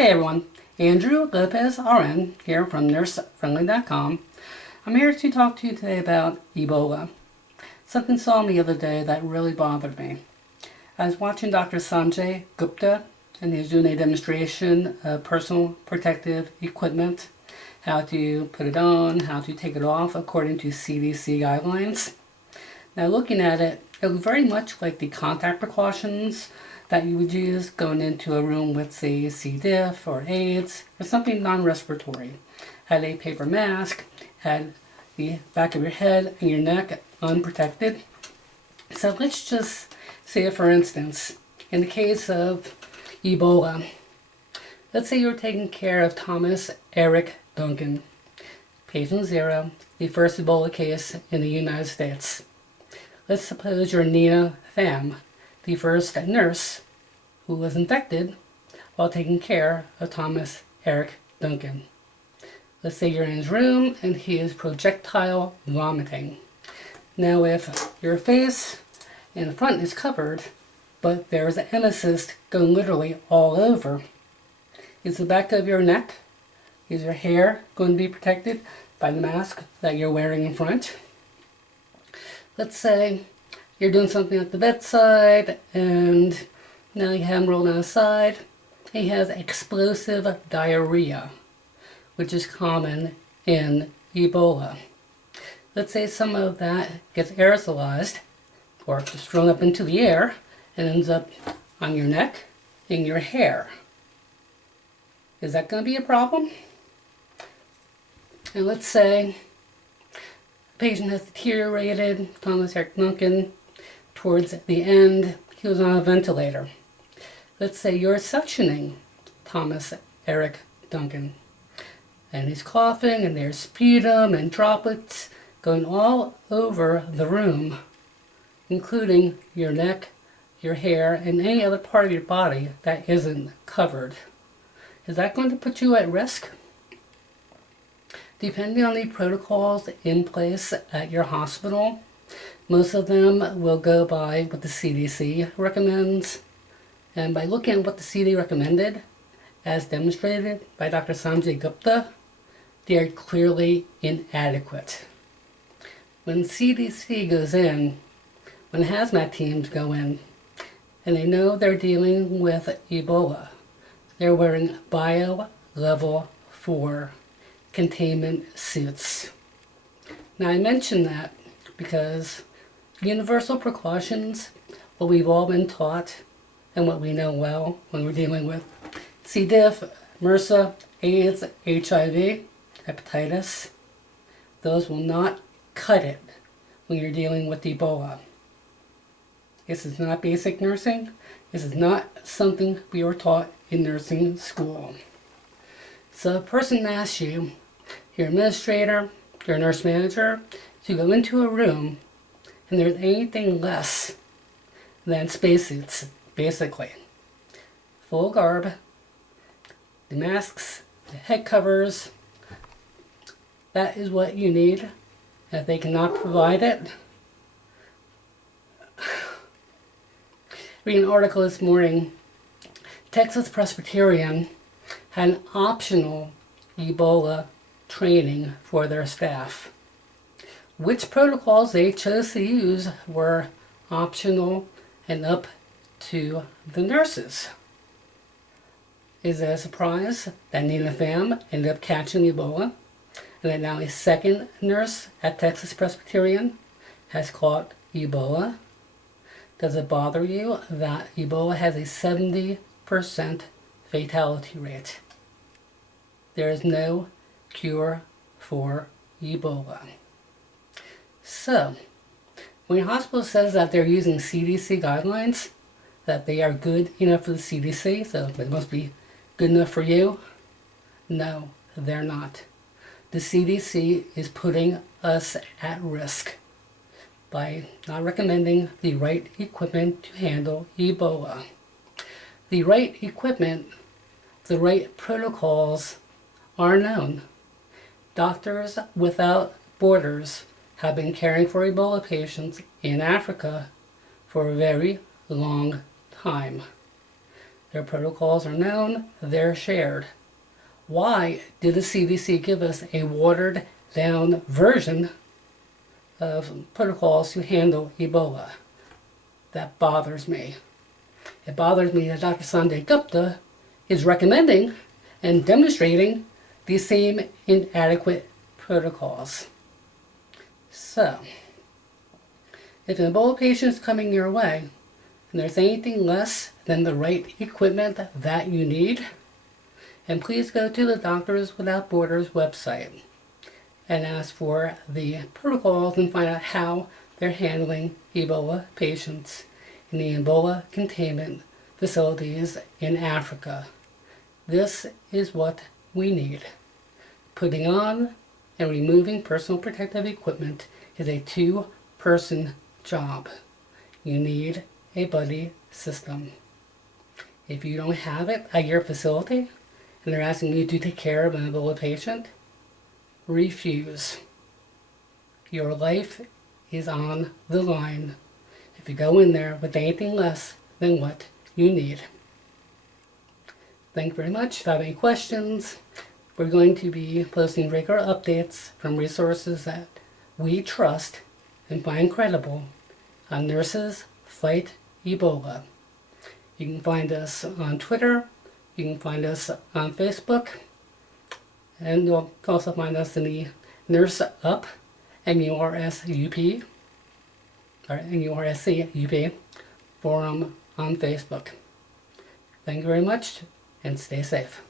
Hey everyone, Andrew Lopez RN here from nursefriendly.com. I'm here to talk to you today about Ebola. Something saw me the other day that really bothered me. I was watching Dr. Sanjay Gupta and he was doing a demonstration of personal protective equipment, how to put it on, how to take it off according to CDC guidelines. Now looking at it, it looked very much like the contact precautions that you would use going into a room with, say, C. diff or AIDS or something non-respiratory. Had a paper mask, had the back of your head and your neck unprotected. So let's just say, for instance, in the case of Ebola, let's say you're taking care of Thomas Eric Duncan, patient 0, the first Ebola case in the United States. Let's suppose you're Nina Pham, the first nurse who was infected while taking care of Thomas Eric Duncan. Let's say you're in his room and he is projectile vomiting. Now if your face in the front is covered, but there's an emesis going literally all over, is the back of your neck, is your hair going to be protected by the mask that you're wearing in front? Let's say you're doing something at the bedside and now you have him rolled on his side. He has explosive diarrhea, which is common in Ebola. Let's say some of that gets aerosolized or just thrown up into the air and ends up on your neck, in your hair. Is that going to be a problem? And let's say the patient has deteriorated, Thomas Eric Duncan, towards the end, he was on a ventilator. Let's say you're suctioning Thomas Eric Duncan, and he's coughing, and there's sputum and droplets going all over the room, including your neck, your hair, and any other part of your body that isn't covered. Is that going to put you at risk? Depending on the protocols in place at your hospital, most of them will go by what the CDC recommends. And by looking at what the CDC recommended, as demonstrated by Dr. Sanjay Gupta, they are clearly inadequate. When CDC goes in, when hazmat teams go in, and they know they're dealing with Ebola, they're wearing bio level 4 containment suits. Now I mention that because universal precautions, what we've all been taught and what we know well when we're dealing with C. diff, MRSA, AIDS, HIV, hepatitis, those will not cut it when you're dealing with Ebola. This is not basic nursing. This is not something we were taught in nursing school. So a person asks you, your administrator, your nurse manager, to go into a room and there's anything less than spacesuits, basically. Full garb, the masks, the head covers, that is what you need. If they cannot provide it, reading an article this morning, Texas Presbyterian had an optional Ebola training for their staff. Which protocols they chose to use were optional and up to the nurses. Is it a surprise that Nina Pham ended up catching Ebola and that now a second nurse at Texas Presbyterian has caught Ebola? Does it bother you that Ebola has a 70% fatality rate? There is no cure for Ebola. So, when your hospital says that they're using CDC guidelines, that they are good enough for the CDC, so they must be good enough for you, no, they're not. The CDC is putting us at risk by not recommending the right equipment to handle Ebola. The right equipment, the right protocols are known. Doctors Without Borders have been caring for Ebola patients in Africa for a very long time. Their protocols are known, they're shared. Why did the CDC give us a watered down version of protocols to handle Ebola? That bothers me. It bothers me that Dr. Sanjay Gupta is recommending and demonstrating these same inadequate protocols. So, if an Ebola patient is coming your way and there's anything less than the right equipment that you need, and please go to the Doctors Without Borders website and ask for the protocols and find out how they're handling Ebola patients in the Ebola containment facilities in Africa. This is what we need. Putting on and removing personal protective equipment is a two-person job. You need a buddy system. If you don't have it at your facility and they're asking you to take care of an Ebola patient, refuse. Your life is on the line if you go in there with anything less than what you need. Thank you very much. If you have any questions, we're going to be posting regular updates from resources that we trust and find credible on Nurses Fight Ebola. You can find us on Twitter, you can find us on Facebook, and you'll also find us in the Nurse Up, MURSUP, or NURSCUP forum on Facebook. Thank you very much, and stay safe.